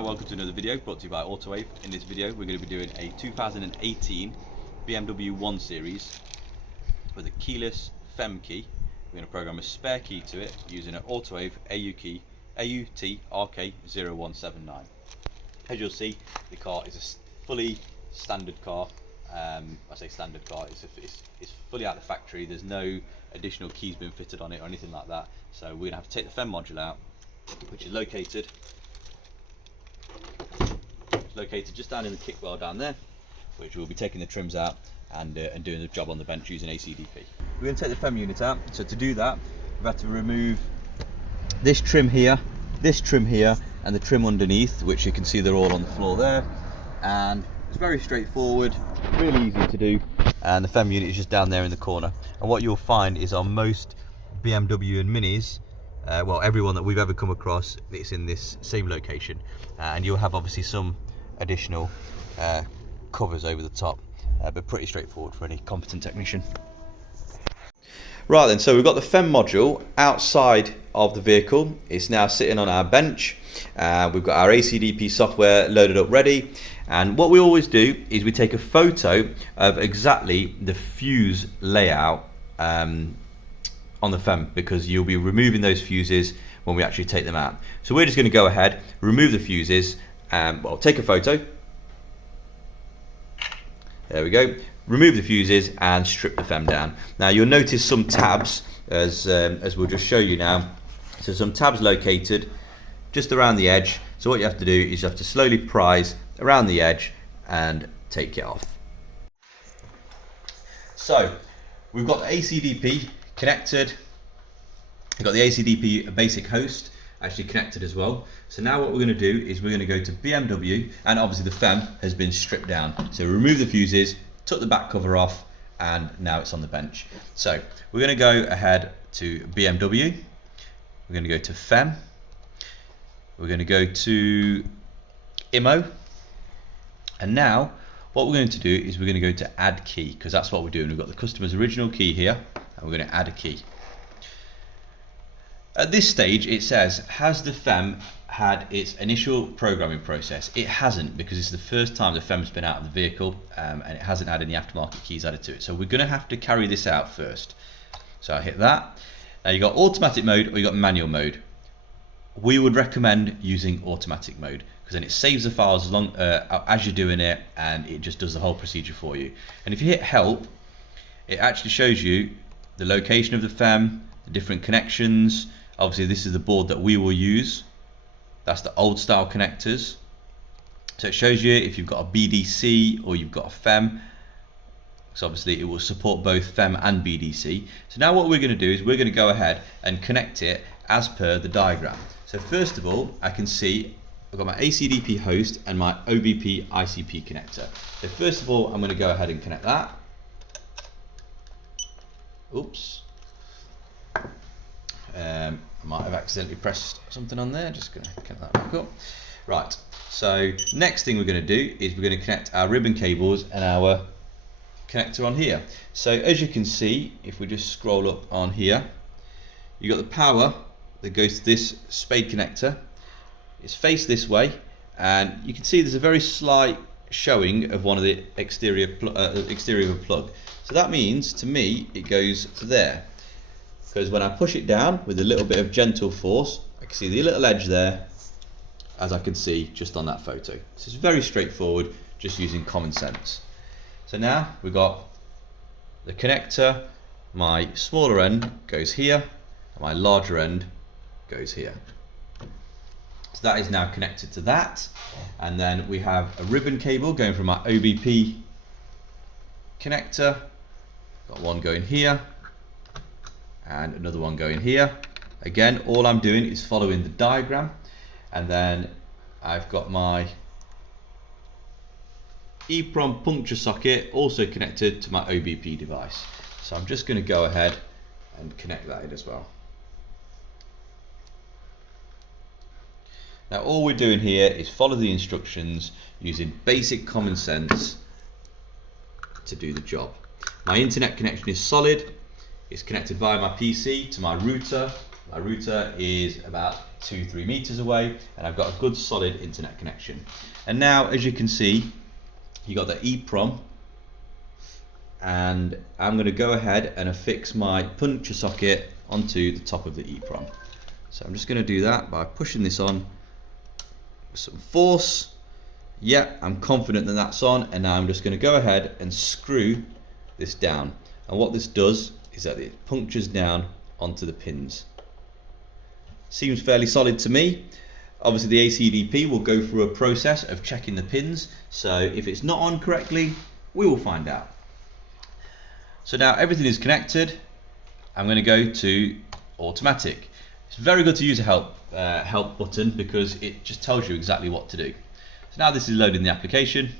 Hi, welcome to another video brought to you by Autowave. In this video we're going to be doing a 2018 BMW 1 Series with a keyless FEM key. We're going to program a spare key to it using an Autowave AUT RK0179. As you'll see, the car is a fully standard car. I say standard car, it's fully out of the factory. There's no additional keys being fitted on it or anything like that. So we're going to have to take the FEM module out, which is located just down in the kick well down there, which we'll be taking the trims out and doing the job on the bench using ACDP. We're going to take the FEM unit out, so to do that we've had to remove this trim here, and the trim underneath, which you can see they're all on the floor there, and it's very straightforward, really easy to do, and the FEM unit is just down there in the corner. And what you'll find is on most BMW and Minis, well, everyone that we've ever come across, it's in this same location, and you'll have obviously some additional covers over the top, but pretty straightforward for any competent technician. Right then, so we've got the FEM module outside of the vehicle. It's now sitting on our bench. We've got our ACDP software loaded up ready, and what we always do is we take a photo of exactly the fuse layout on the FEM, because you'll be removing those fuses when we actually take them out. So we're just going to go ahead, remove the fuses, well, take a photo, there we go, remove the fuses and strip the FEM down. Now you'll notice some tabs as we'll just show you now. So some tabs located just around the edge, so what you have to do is you have to slowly prise around the edge and take it off. So we've got the ACDP connected, we've got the ACDP basic host actually connected as well. So now what we're going to do is we're going to go to BMW, and obviously the FEM has been stripped down. So remove the fuses, took the back cover off, and now it's on the bench. So we're going to go ahead to BMW, we're going to go to FEM, we're going to go to IMO, and now what we're going to do is we're going to go to add key, because that's what we're doing. We've got the customer's original key here, and we're going to add a key. At this stage it says, has the FEM had its initial programming process? It hasn't, because it's the first time the FEM's been out of the vehicle, and it hasn't had any aftermarket keys added to it. So we're going to have to carry this out first. So I hit that. Now you've got automatic mode or you've got manual mode. We would recommend using automatic mode, because then it saves the files as you're doing it, and it just does the whole procedure for you. And if you hit help, it actually shows you the location of the FEM, the different connections. Obviously this is the board that we will use. That's the old style connectors. So it shows you if you've got a BDC or you've got a FEM. So obviously it will support both FEM and BDC. So now what we're going to do is we're going to go ahead and connect it as per the diagram. So first of all, I can see I've got my ACDP host and my OBP ICP connector. So first of all, I'm going to go ahead and connect that. Oops. I might have accidentally pressed something on there. Just going to connect that back up. Right, so next thing we're going to do is we're going to connect our ribbon cables and our connector on here. So as you can see, if we just scroll up on here, you've got the power that goes to this spade connector. It's faced this way, and you can see there's a very slight showing of one of the exterior of a plug. So that means, to me, it goes to there. Because when I push it down with a little bit of gentle force, I can see the little edge there, as I can see just on that photo. So it's very straightforward, just using common sense. So now we've got the connector, my smaller end goes here, and my larger end goes here. So that is now connected to that, and then we have a ribbon cable going from my OBP connector, got one going here, and another one going here. Again, all I'm doing is following the diagram, and then I've got my EEPROM puncture socket also connected to my OBP device. So I'm just going to go ahead and connect that in as well. Now all we're doing here is follow the instructions using basic common sense to do the job. My internet connection is solid. It's connected via my PC to my router My router is about 2-3 meters away, and I've got a good solid internet connection. And now, as you can see, you got the EEPROM, and I'm going to go ahead and affix my puncture socket onto the top of the EEPROM. So I'm just going to do that by pushing this on with some force. Yeah, I'm confident that that's on, and now I'm just going to go ahead and screw this down. And what this does is that it punctures down onto the pins. Seems fairly solid to me. Obviously the ACDP will go through a process of checking the pins, so if it's not on correctly, we will find out. So now everything is connected. I'm going to go to automatic. It's very good to use a help button because it just tells you exactly what to do. So now this is loading the application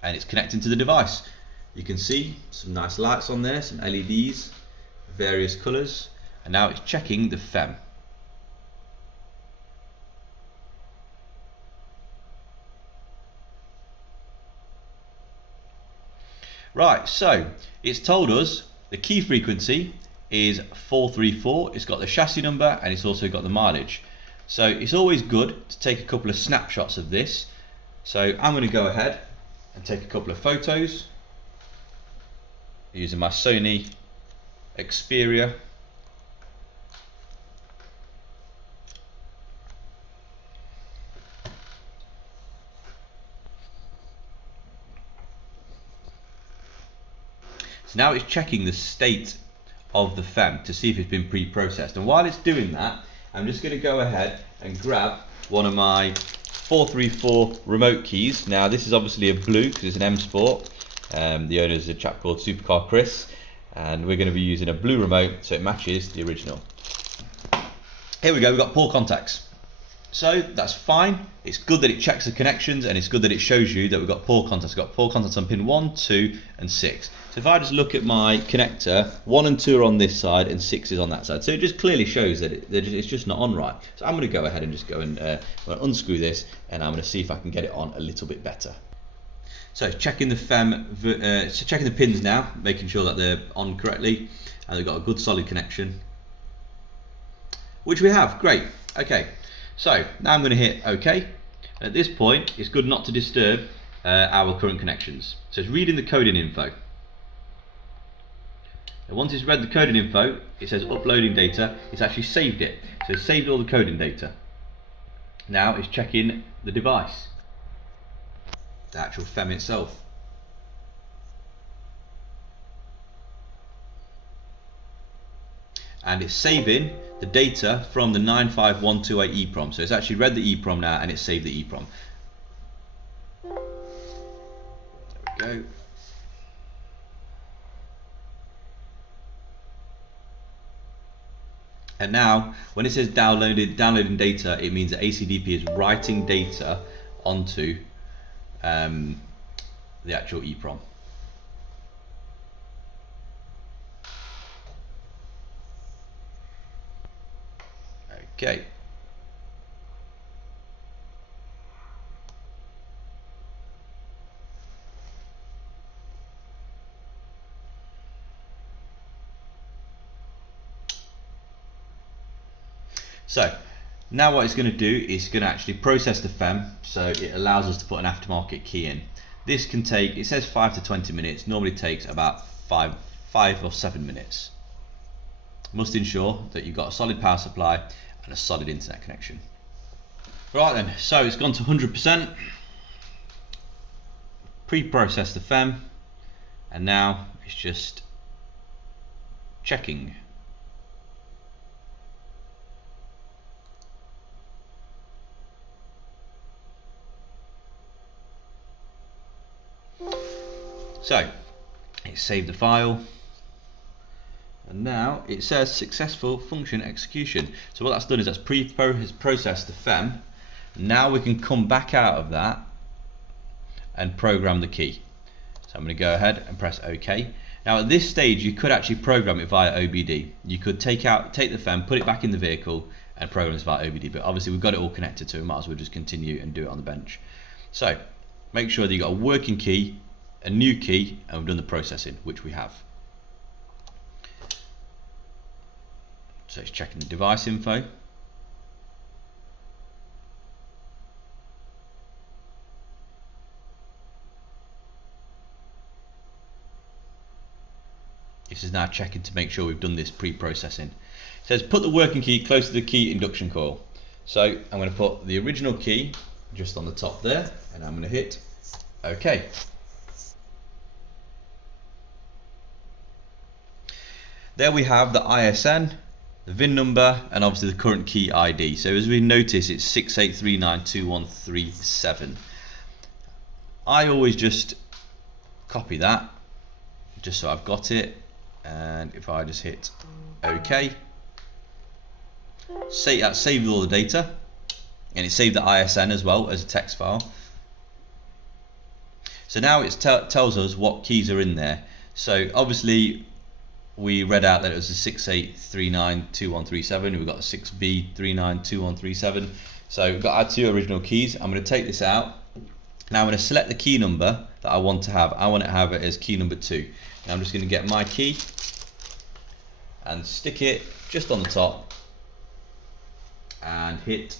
and it's connecting to the device. You can see some nice lights on there, some LEDs, various colours, and now it's checking the FEM. Right, so it's told us the key frequency is 434, it's got the chassis number and it's also got the mileage. So it's always good to take a couple of snapshots of this. So I'm going to go ahead and take a couple of photos using my Sony Xperia. So now it's checking the state of the FEM to see if it's been pre-processed, and while it's doing that, I'm just going to go ahead and grab one of my 434 remote keys. Now this is obviously a blue because it's an M Sport. The owner is a chap called Supercar Chris, and we're going to be using a blue remote so it matches the original. Here we go, we've got poor contacts. So that's fine. It's good that it checks the connections, and it's good that it shows you that we've got poor contacts. We've got poor contacts on pin 1, 2 and 6. So if I just look at my connector, 1 and 2 are on this side and 6 is on that side. So it just clearly shows that it's just not on right. So I'm going to go ahead and just go and unscrew this, and I'm going to see if I can get it on a little bit better. So checking the checking the pins now, making sure that they're on correctly and they've got a good solid connection, which we have. Great. Okay. So now I'm going to hit OK. At this point, it's good not to disturb our current connections. So it's reading the coding info. And once it's read the coding info, it says uploading data. It's actually saved it. So it's saved all the coding data. Now it's checking the device, the actual FEM itself. And it's saving the data from the 95128 EEPROM. So it's actually read the EEPROM now and it's saved the EEPROM. There we go. And now when it says downloading data, it means that ACDP is writing data onto the actual EEPROM. Okay. So now what it's going to do is going to actually process the FEM, so it allows us to put an aftermarket key in. This can take, it says 5 to 20 minutes, normally takes about 5 or 7 minutes. Must ensure that you've got a solid power supply and a solid internet connection. Right then, so it's gone to 100%, pre-processed the FEM, and now it's just checking. So it saved the file, and now it says successful function execution. So what that's done is that's processed the FEM. Now we can come back out of that and program the key. So I'm going to go ahead and press OK. Now at this stage you could actually program it via OBD. You could take the FEM, put it back in the vehicle and program this via OBD, but obviously we've got it all connected, so we might as well just continue and do it on the bench. So make sure that you've got a working key, a new key, and we've done the processing, which we have. So it's checking the device info. This is now checking to make sure we've done this pre-processing. It says put the working key close to the key induction coil. So I'm going to put the original key just on the top there, and I'm going to hit OK. There we have the ISN, the VIN number, and obviously the current key ID. So as we notice, it's 68392137. I always just copy that, just so I've got it, and if I just hit OK, that saved all the data, and it saved the ISN as well as a text file. So now it tells us what keys are in there. So obviously we read out that it was a 68392137. We've got a 6B392137. So we've got our 2 original keys. I'm going to take this out. Now I'm going to select the key number that I want to have. I want to have it as key number 2. Now I'm just going to get my key and stick it just on the top and hit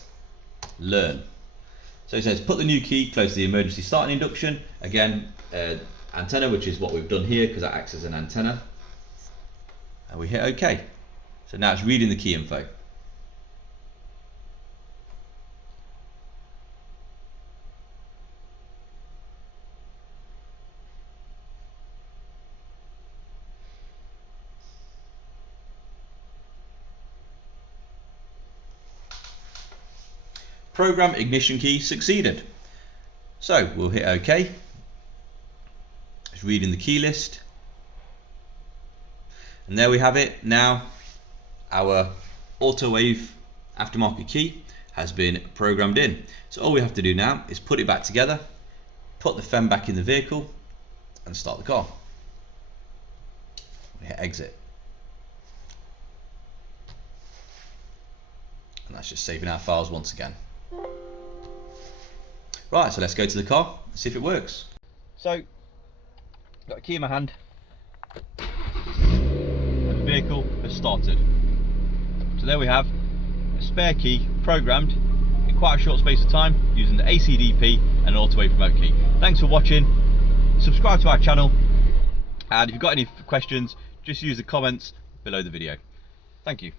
learn. So it says put the new key close to the emergency starting induction. Again, antenna, which is what we've done here because that acts as an antenna. And we hit OK. So now it's reading the key info. Program ignition key succeeded. So we'll hit OK. It's reading the key list. And there we have it. Now our Autowave aftermarket key has been programmed in. So all we have to do now is put it back together, put the FEM back in the vehicle, and start the car. We hit exit. And that's just saving our files once again. Right, so let's go to the car and see if it works. So, got a key in my hand, and the vehicle has started. So there we have a spare key programmed in quite a short space of time using the ACDP and an Autowave remote key. Thanks for watching. Subscribe to our channel, and if you've got any questions, just use the comments below the video. Thank you.